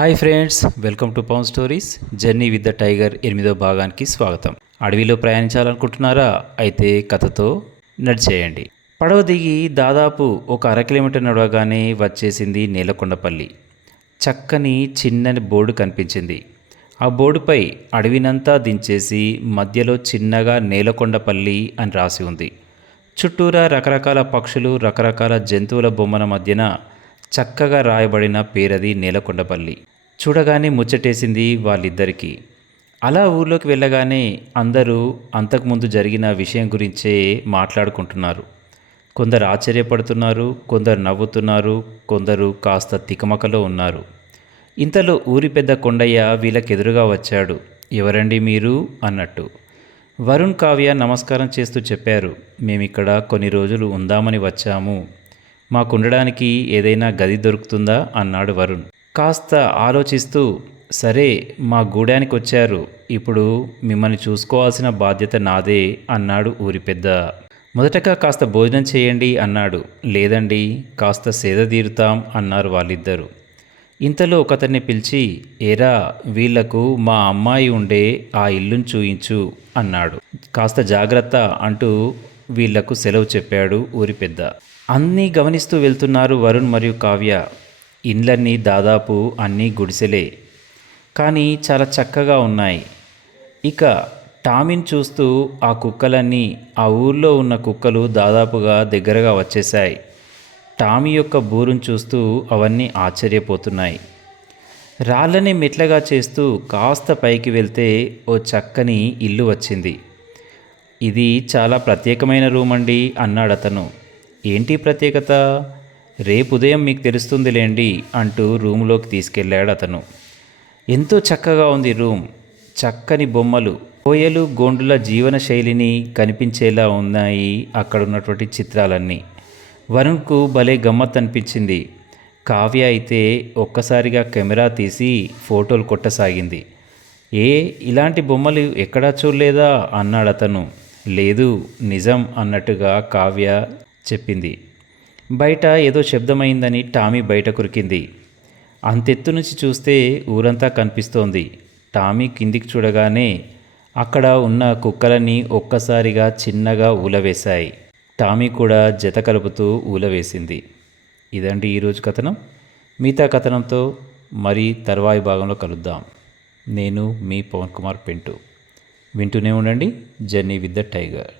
Hi friends, welcome to Pavan stories. Journey with the tiger 8వ భాగానికి స్వాగతం. అడవిలో ప్రయాణించాలనుకుంటున్నారా? అయితే కథతో నడిచేయండి. పడవ దిగి దాదాపు ఒక కిలోమీటర్ నడవగానే వచ్చేసింది నేలకొండపల్లి. చక్కని చిన్నని బోర్డు కనిపించింది. ఆ బోర్డుపై అడవినంతా దించేసి మధ్యలో చిన్నగా నేలకొండపల్లి అని రాసి ఉంది. చుట్టూరా రకరకాల పక్షులు, రకరకాల జంతువుల బొమ్మల మధ్యన చక్కగా రాయబడిన పేరది నేలకొండపల్లి. చూడగానే ముచ్చటేసింది వాళ్ళిద్దరికీ. అలా ఊర్లోకి వెళ్ళగానే అందరూ అంతకుముందు జరిగిన విషయం గురించే మాట్లాడుకుంటున్నారు. కొందరు ఆశ్చర్యపడుతున్నారు, కొందరు నవ్వుతున్నారు, కొందరు కాస్త తికమకలో ఉన్నారు. ఇంతలో ఊరి పెద్ద కొండయ్య వీళ్ళకెదురుగా వచ్చాడు. ఎవరండి మీరు అన్నట్టు. వరుణ్, కావ్య నమస్కారం చేస్తూ చెప్పారు, మేమిక్కడ కొన్ని రోజులు ఉందామని వచ్చాము. మాకుండడానికి ఏదైనా గది దొరుకుతుందా అన్నాడు వరుణ్. కాస్త ఆలోచిస్తూ, సరే మా గూడానికి వచ్చారు, ఇప్పుడు మిమ్మల్ని చూసుకోవాల్సిన బాధ్యత నాదే అన్నాడు ఊరి పెద్ద. మొదటగా కాస్త భోజనం చేయండి అన్నాడు. లేదండి, కాస్త సేద తీరుతాం అన్నారు వాళ్ళిద్దరూ. ఇంతలో ఒకతన్ని పిలిచి, ఏరా వీళ్లకు మా అమ్మాయి ఉండే ఆ ఇల్లును చూయించు అన్నాడు. కాస్త జాగ్రత్త అంటూ వీళ్లకు సెలవు చెప్పాడు ఊరి పెద్ద. అన్నీ గమనిస్తూ వెళ్తున్నారు వరుణ్ మరియు కావ్య. ఇండ్లన్నీ దాదాపు అన్నీ గుడిసెలే, కానీ చాలా చక్కగా ఉన్నాయి. ఇక టామీని చూస్తూ ఆ కుక్కలన్నీ, ఆ ఊర్లో ఉన్న కుక్కలు దాదాపుగా దగ్గరగా వచ్చేశాయి. టామీ యొక్క బూరును చూస్తూ అవన్నీ ఆశ్చర్యపోతున్నాయి. రాళ్ళని మెట్లగా చేస్తూ కాస్త పైకి వెళ్తే ఓ చక్కని ఇల్లు వచ్చింది. ఇది చాలా ప్రత్యేకమైన రూమ్ అండి అన్నాడతను. ఏంటి ప్రత్యేకత? రేపు ఉదయం మీకు తెలుస్తుందిలేండి అంటూ రూములోకి తీసుకెళ్ళాడు అతను. ఎంతో చక్కగా ఉంది రూమ్. చక్కని బొమ్మలు, కోయలు, గోండుల జీవన శైలిని కనిపించేలా ఉన్నాయి అక్కడ ఉన్నటువంటి చిత్రాలన్నీ. వరుణ్కు భలే గమ్మత్ అనిపించింది. కావ్య అయితే ఒక్కసారిగా కెమెరా తీసి ఫోటోలు కొట్టసాగింది. ఇలాంటి బొమ్మలు ఎక్కడా చూడలేదా అన్నాడతను. లేదు, నిజం అన్నట్టుగా కావ్య చెప్పింది. బయట ఏదో శబ్దమైందని టామీ బయట కురికింది. అంతెత్తు నుంచి చూస్తే ఊరంతా కనిపిస్తోంది. టామీ కిందికి చూడగానే అక్కడ ఉన్న కుక్కలన్నీ ఒక్కసారిగా చిన్నగా ఊలవేశాయి. టామీ కూడా జత కలుపుతూ ఊలవేసింది. ఇదండి ఈరోజు కథనం. మిగతా కథనంతో మరి తర్వాయి భాగంలో కలుద్దాం. నేను మీ పవన్ కుమార్ పెంటు. వింటూనే ఉండండి జర్నీ విత్ ద టైగర్.